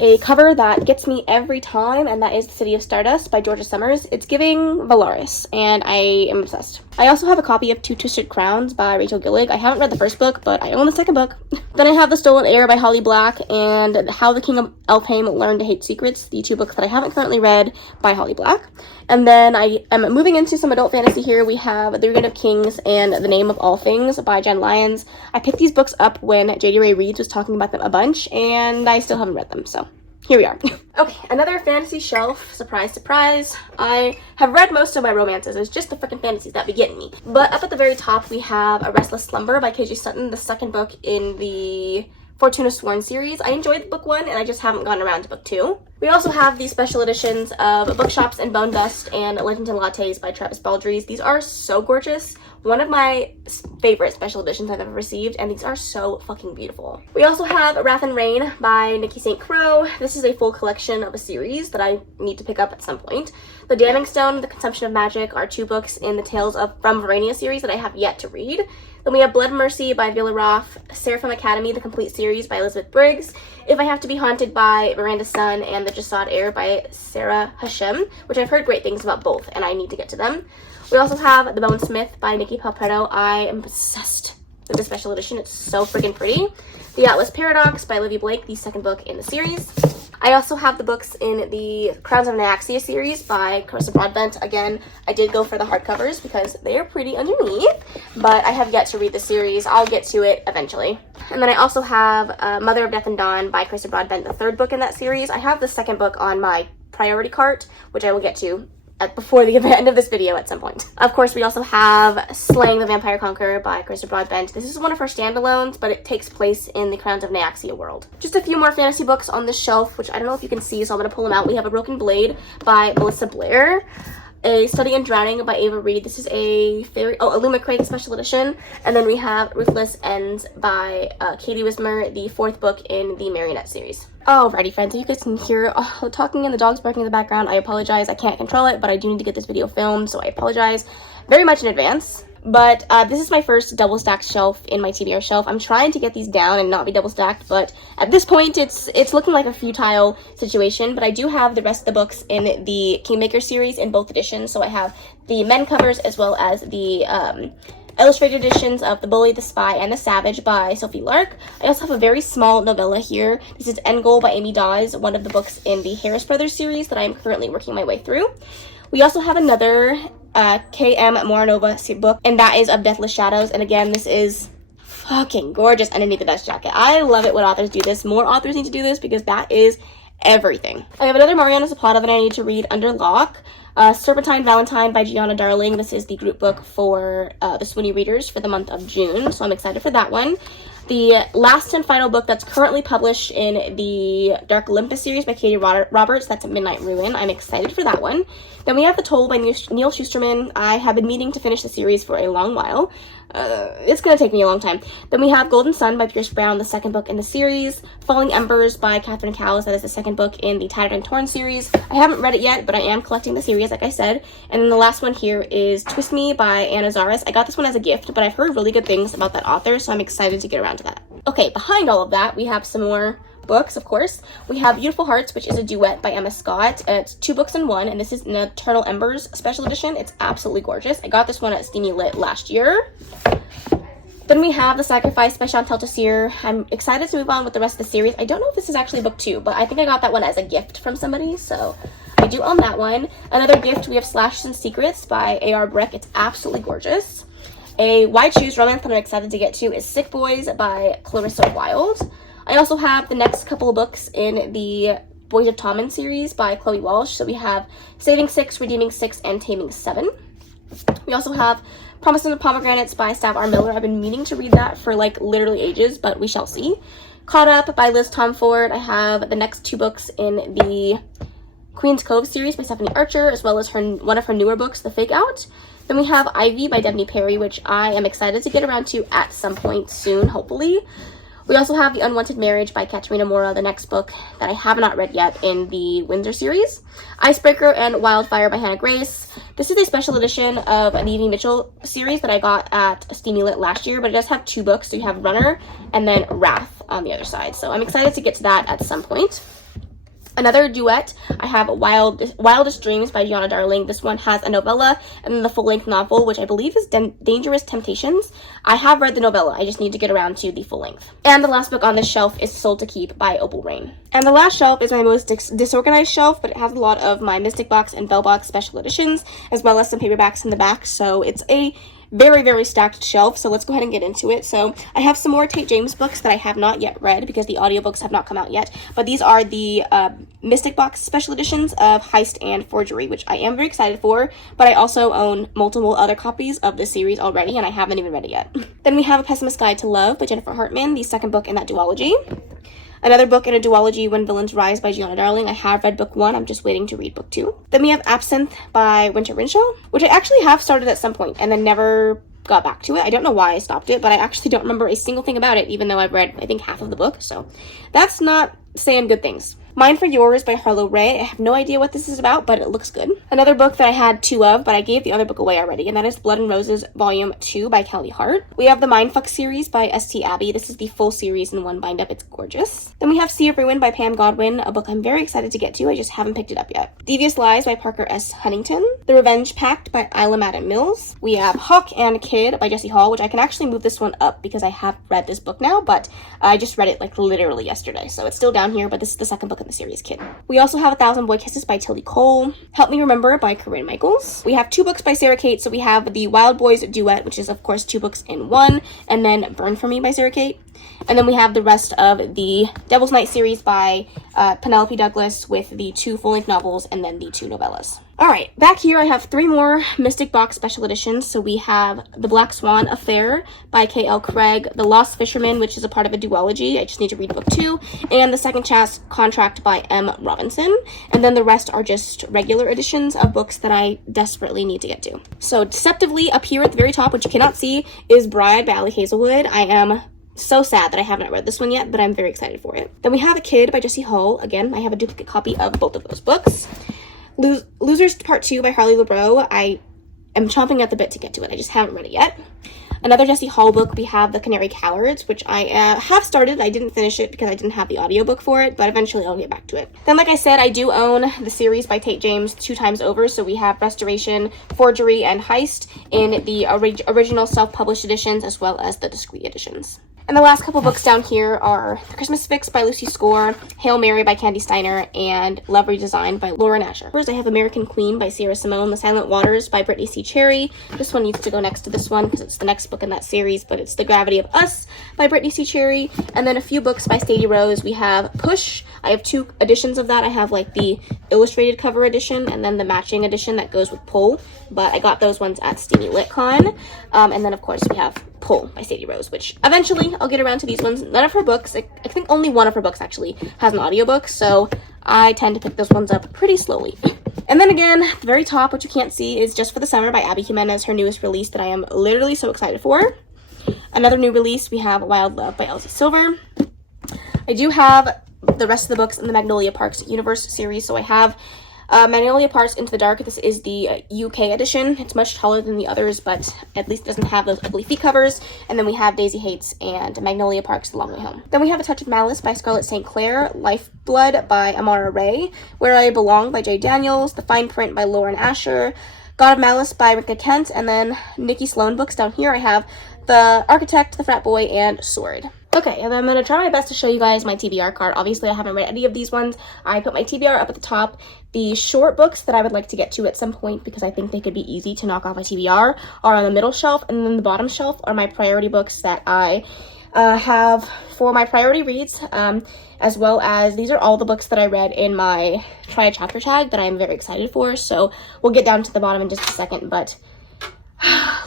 A cover that gets me every time, and that is The City of Stardust by Georgia Summers. It's giving Valaris, and I am obsessed. I also have a copy of Two Twisted Crowns by Rachel Gillig. I haven't read the first book, but I own the 2nd book. Then I have The Stolen Heir by Holly Black and How the King of Elfheim Learned to Hate Secrets, the 2 books that I haven't currently read by Holly Black. And then I am moving into some adult fantasy here. We have The Reign of Kings and The Name of All Things by Jen Lyons. I picked these books up when J.D. Ray Reeves was talking about them a bunch, and I still haven't read them, so here we are. Okay, another fantasy shelf. Surprise, surprise. I have read most of my romances. It's just the freaking fantasies that be getting me. But up at the very top, we have A Restless Slumber by KJ Sutton, the 2nd book in the Fortuna Sworn series. I enjoyed book 1, and I just haven't gotten around to book 2. We also have the special editions of Bookshops and Bone Dust and Legends and Lattes by Travis Baldrige. These are so gorgeous. One of my favorite special editions I've ever received, and these are so fucking beautiful. We also have Wrath and Rain by Nikki St. Crow. This is a full collection of a series that I need to pick up at some point. The Damning Stone, The Consumption of Magic are 2 books in the Tales of from Verania series that I have yet to read. Then we have Blood and Mercy by Viola Roth, Seraphim Academy, the complete series by Elizabeth Briggs, If I Have to Be Haunted by Miranda's Son, and The Jasad Heir by Sarah Hashem, which I've heard great things about both, and I need to get to them. We also have The Bone Smith by Nikki Palpretto. I am obsessed with the special edition. It's so freaking pretty. The Atlas Paradox by Livy Blake, the 2nd book in the series. I also have the books in the Crowns of Nyaxia series by Carissa Broadbent. Again, I did go for the hardcovers because they are pretty underneath, but I have yet to read the series. I'll get to it eventually. And then I also have Mother of Death and Dawn by Carissa Broadbent, the 3rd book in that series. I have the 2nd book on my priority cart, which I will get to before the end of this video at some point. Of course, we also have Slaying the Vampire Conqueror by Carissa Broadbent. This is one of her standalones, but it takes place in the Crowns of Nyaxia world. Just a few more fantasy books on this shelf, which I don't know if you can see, so I'm going to pull them out. We have A Broken Blade by Melissa Blair, A Study in Drowning by Ava Reed. This is a Luma Craig special edition. And then we have Ruthless Ends by Katie Wismer, the 4th book in the Marionette series. Alrighty, friends, you guys can hear talking and the dogs barking in the background. I apologize, I can't control it, but I do need to get this video filmed, so I apologize very much in advance. But this is my first double stacked shelf in my TBR shelf. I'm trying to get these down and not be double stacked, but at this point it's looking like a futile situation. But I do have the rest of the books in the Kingmaker series in both editions. So I have the men covers as well as the illustrated editions of The Bully, the Spy, and the Savage by Sophie Lark. I also have a very small novella here. This is End Goal by Amy Dawes, one of the books in the Harris Brothers series that I'm currently working my way through. We also have another K.M. Moranova book, and that is Of Deathless Shadows. And again, this is fucking gorgeous underneath the dust jacket. I love it when authors do this. More authors need to do this because that is everything. I have another Mariana Zapata that I need to read under lock. Serpentine Valentine by Gianna Darling. This is the group book for the Sweeney readers for the month of June, so I'm excited for that one. The last and final book that's currently published in the Dark Olympus series by Katie Roberts, that's Midnight Ruin. I'm excited for that one. Then we have The Toll by Neil Shusterman. I have been meaning to finish the series for a long while. It's going to take me a long time. Then we have Golden Sun by Pierce Brown, the 2nd book in the series. Falling Embers by Catherine Cowles, that is the 2nd book in the Tattered and Torn series. I haven't read it yet, but I am collecting the series, like I said. And then the last one here is Twist Me by Anna Zaris. I got this one as a gift, but I've heard really good things about that author, so I'm excited to get around to that. Okay, behind all of that, we have some more books, of course. We have Beautiful Hearts, which is a duet by Emma Scott. It's 2 books in one, and this is an Eternal Embers special edition. It's absolutely gorgeous. I got this one at Steamy Lit last year. Then we have The Sacrifice by Chantal Tessier. I'm excited to move on with the rest of the series. I don't know if this is actually book 2, but I think I got that one as a gift from somebody, so I do own that one. Another gift, we have Slashes and Secrets by A.R. Brick. It's absolutely gorgeous. A Wide Shoes romance that I'm excited to get to is Sick Boys by Clarissa Wilde. I also have the next couple of books in the Boys of Tommen series by Chloe Walsh. So we have Saving 6, Redeeming 6, and Taming 7. We also have Promise and the Pomegranates by Stav R. Miller. I've been meaning to read that for like literally ages, but we shall see. Caught Up by Liz Tomford. I have the next 2 books in the Queen's Cove series by Stephanie Archer, as well as one of her newer books, The Fake Out. Then we have Ivy by Debney Perry, which I am excited to get around to at some point soon, hopefully. We also have The Unwanted Marriage by Katerina Mora, the next book that I have not read yet in the Windsor series. Icebreaker and Wildfire by Hannah Grace. This is a special edition of the Evie Mitchell series that I got at Steamy Lit last year, but it does have 2 books. So you have Runner and then Wrath on the other side. So I'm excited to get to that at some point. Another duet, I have Wildest Dreams by Gianna Darling. This one has a novella and then the full-length novel, which I believe is Dangerous Temptations. I have read the novella. I just need to get around to the full-length. And the last book on this shelf is Soul to Keep by Opal Rain. And the last shelf is my most disorganized shelf, but it has a lot of my Mystic Box and Bell Box special editions, as well as some paperbacks in the back. So it's a very, very stacked shelf, so let's go ahead and get into it. So I have some more Tate James books that I have not yet read because the audiobooks have not come out yet, but these are the Mystic Box special editions of Heist and Forgery, which I am very excited for, but I also own multiple other copies of this series already, and I haven't even read it yet. Then we have A Pessimist's Guide to Love by Jennifer Hartman, the 2nd book in that duology. Another book in a duology, When Villains Rise by Gianna Darling. I have read book 1. I'm just waiting to read book 2. Then we have Absinthe by Winter Renshaw, which I actually have started at some point and then never got back to it. I don't know why I stopped it, but I actually don't remember a single thing about it, even though I've read, I think, half of the book. So that's not saying good things. Mine for Yours by Harlow Ray. I have no idea what this is about, but it looks good. Another book that I had 2 of, but I gave the other book away already, and that is Blood and Roses Volume 2 by Kelly Hart. We have the Mindfuck series by S.T. Abbey. This is the full series in one bind-up. It's gorgeous. Then we have Sea of Ruin by Pam Godwin, a book I'm very excited to get to. I just haven't picked it up yet. Devious Lies by Parker S. Huntington. The Revenge Pact by Isla Madden Mills. We have Hawk and Kid by Jessie Hall, which I can actually move this one up because I have read this book now, but I just read it like literally yesterday, so it's still down here, but this is the second book in the series, Kid. We also have 1,000 Boy Kisses by Tilly Cole. Help Me Remember by Corinne Michaels. We have 2 books by Sarah Kate. So we have the Wild Boys Duet, which is of course 2 books in one, and then Burn For Me by Sarah Kate. And then we have the rest of the Devil's Night series by Penelope Douglas with the 2 full-length novels and then the 2 novellas. All right, back here I have 3 more Mystic Box special editions. So we have The Black Swan Affair by K.L. Craig, The Lost Fisherman, which is a part of a duology. I just need to read book 2, and The Second Chance Contract by M. Robinson. And then the rest are just regular editions of books that I desperately need to get to. So deceptively up here at the very top, which you cannot see, is Bride by Allie Hazelwood. I am so sad that I haven't read this one yet, but I'm very excited for it. Then we have A Kid by Jessie Hall. Again, I have a duplicate copy of both of those books. Losers Part 2 by Harley LeBrow. I am chomping at the bit to get to it. I just haven't read it yet. Another Jessie Hall book, we have The Canary Cowards, which I have started. I didn't finish it because I didn't have the audiobook for it, but eventually I'll get back to it. Then, like I said, I do own the series by Tate James 2 times over, so we have Restoration, Forgery, and Heist in the original self-published editions as well as the discreet editions. And the last couple books down here are The Christmas Fix by Lucy Score, Hail Mary by Candy Steiner, and Love Redesigned by Laura Nasher. First, I have American Queen by Sierra Simone, The Silent Waters by Brittany C. Cherry. This one needs to go next to this one because it's the next book in that series, but it's The Gravity of Us by Brittany C. Cherry. And then a few books by Sadie Rose. We have Push. I have 2 editions of that. I have like the illustrated cover edition and then the matching edition that goes with Pull, but I got those ones at Steamy LitCon. And then of course we have Pull by Sadie Rose, which eventually I'll get around to these ones. None of her books, I think only one of her books actually has an audiobook, so I tend to pick those ones up pretty slowly. And then again, at the very top, which you can't see, is Just for the Summer by Abby Jimenez, her newest release that I am literally so excited for. Another new release, we have Wild Love by Elsie Silver. I do have the rest of the books in the Magnolia Parks Universe series, so I have Magnolia Parks Into the Dark. This is the UK edition. It's much taller than the others, but at least it doesn't have those ugly feet covers. And then we have Daisy Hates and Magnolia Parks The Long Way Home. Then we have A Touch of Malice by Scarlett St. Clair, Lifeblood by Amara Ray, Where I Belong by Jay Daniels, The Fine Print by Lauren Asher, God of Malice by Rika Kent, and then Nikki Sloan books. Down here I have The Architect, The Frat Boy, and Sword. Okay, and I'm going to try my best to show you guys my TBR cart. Obviously, I haven't read any of these ones. I put my TBR up at the top. The short books that I would like to get to at some point, because I think they could be easy to knock off my TBR, are on the middle shelf, and then the bottom shelf are my priority books that I have for my priority reads, as well as these are all the books that I read in my Try a Chapter tag that I'm very excited for. So we'll get down to the bottom in just a second, but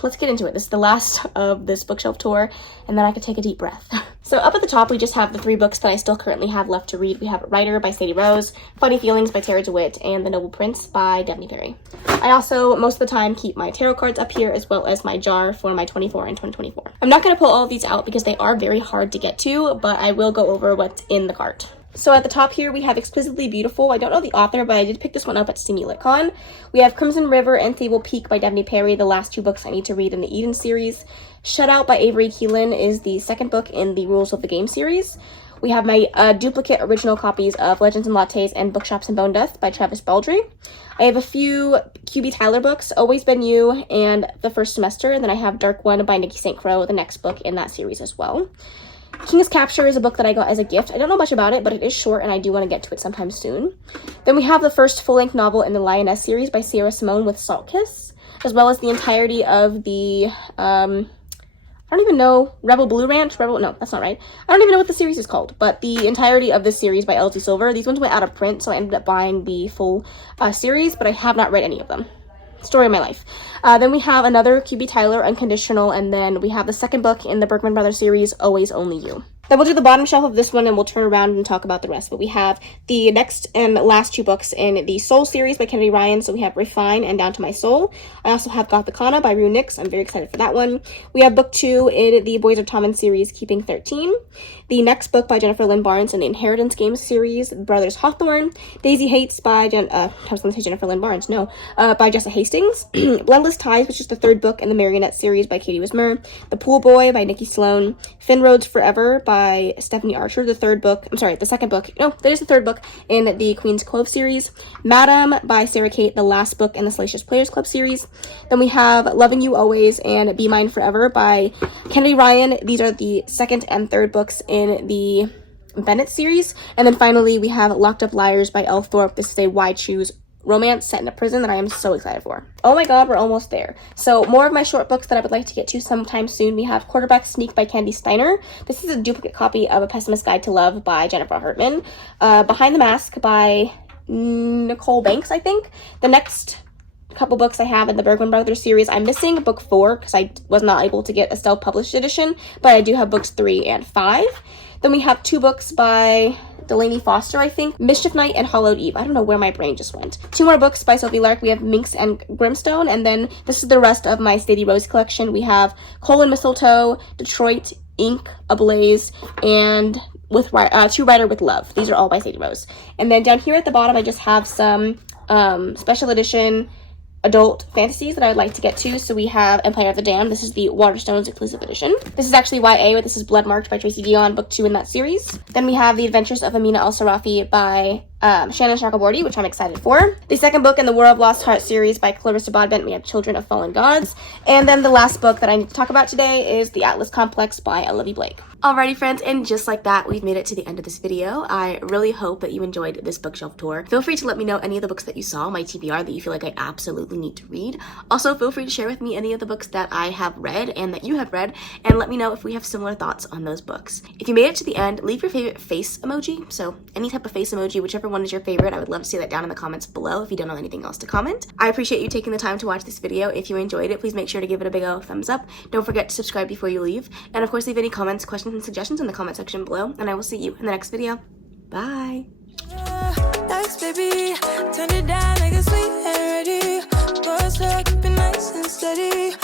let's get into it. This is the last of this bookshelf tour, and then I can take a deep breath. So up at the top, we just have the 3 books that I still currently have left to read. We have Writer by Sadie Rose, Funny Feelings by Tara DeWitt, and The Noble Prince by Daphne Perry. I also, most of the time, keep my tarot cards up here, as well as my jar for my 24 and 2024. I'm not going to pull all of these out because they are very hard to get to, but I will go over what's in the cart. So at the top here, we have Exquisitely Beautiful. I don't know the author, but I did pick this one up at Steamy LitCon. We have Crimson River and Fable Peak by Daphne Perry, the last 2 books I need to read in the Eden series. Shutout by Avery Keelan is the second book in the Rules of the Game series. We have my duplicate original copies of Legends and Lattes and Bookshops and Bone Death by Travis Baldry. I have a few QB Tyler books, Always Been You and The First Semester, and then I have Dark One by Nikki St. Crow, the next book in that series as well. King's Capture is a book that I got as a gift. I don't know much about it, but it is short and I do want to get to it sometime soon. Then we have the first full-length novel in the Lioness series by Sierra Simone with Salt Kiss, as well as the entirety of the, I don't even know, Rebel Blue Ranch? No, that's not right. I don't even know what the series is called, but the entirety of this series by Elsie Silver. These ones went out of print, so I ended up buying the full series, but I have not read any of them. Story of my life. Then we have another QB Tyler, Unconditional, and then we have the second book in the Berkman Brothers series, Always Only You. Then we'll do the bottom shelf of this one and we'll turn around and talk about the rest. But we have the next and last 2 books in the Soul series by Kennedy Ryan. So we have Refine and Down to My Soul. I also have Gothicana by Rue Nix. I'm very excited for that one. We have book 2 in the Boys of Tommen series, Keeping 13. The next book by Jennifer Lynn Barnes in the Inheritance Games series, Brothers Hawthorne. Daisy Hates by I was going to say Jennifer Lynn Barnes, no, by Jessa Hastings. Blendless Ties, which is the 3rd book in the Marionette series by Katie Wismer. The Pool Boy by Nikki Sloan. Thin Roads Forever by Stephanie Archer, the 2nd book in the Queen's Clove series. Madam by Sarah Kate, the last book in the Salacious Players Club series. Then we have Loving You Always and Be Mine Forever by Kennedy Ryan. These are the 2nd and 3rd books in the Bennett series. And then finally we have Locked Up Liars by Elle Thorpe. This is a Why Choose romance set in a prison that I am so excited for. Oh my god, we're almost there. So more of my short books that I would like to get to sometime soon. We have Quarterback Sneak by Candy Steiner. This is a duplicate copy of A Pessimist's Guide to Love by Jennifer Hartman. Behind the Mask by Nicole Banks, I think. The next couple books I have in the Bergman Brothers series, I'm missing book 4 because I was not able to get a self-published edition, but I do have books 3 and 5. Then we have 2 books by Delaney Foster, I think. Mischief Night and Hollowed Eve. I don't know where my brain just went. 2 more books by Sophie Lark. We have Minx and Grimstone, and then this is the rest of my Sadie Rose collection. We have Cole and Mistletoe, Detroit, Ink, Ablaze, and with To Writer with Love. These are all by Sadie Rose. And then down here at the bottom, I just have some special edition adult fantasies that I would like to get to. So we have Empire of the Damned. This is the Waterstones exclusive edition. This is actually YA, but this is Bloodmarked by Tracy Dion, book 2 in that series. Then we have The Adventures of Amina Al-Sarafi by Shannon Chakraborty, which I'm excited for. The 2nd book in the War of Lost Heart series by Clarissa Bodbent, we have Children of Fallen Gods. And then the last book that I need to talk about today is The Atlas Complex by Olivia Blake. Alrighty friends, and just like that, we've made it to the end of this video. I really hope that you enjoyed this bookshelf tour. Feel free to let me know any of the books that you saw on my TBR that you feel like I absolutely need to read. Also, feel free to share with me any of the books that I have read and that you have read, and let me know if we have similar thoughts on those books. If you made it to the end, leave your favorite face emoji. So any type of face emoji, whichever one is your favorite, I would love to see that down in the comments below if you don't know anything else to comment. I appreciate you taking the time to watch this video. If you enjoyed it, please make sure to give it a big old thumbs up. Don't forget to subscribe before you leave. And of course, leave any comments, questions, and suggestions in the comment section below. And I will see you in the next video. Bye! Baby, turn it down like a sweet and ready. Go slow, keep it nice and steady.